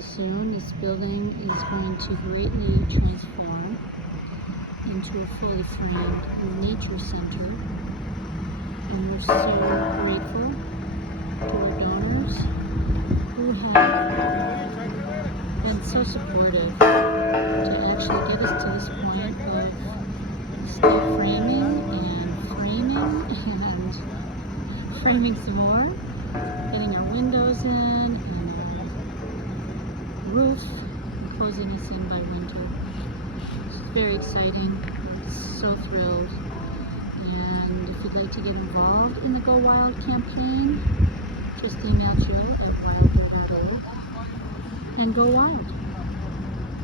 pretty soon. This building is going to greatly transform into a fully framed nature center. And we're so grateful to our donors who have been so supportive to actually get us to this point of still framing and framing some more, getting our windows in, and roof, closing us in by winter. It's very exciting, so thrilled. And if you'd like to get involved in the Go Wild campaign, just email Jill at wildblue.org and go wild.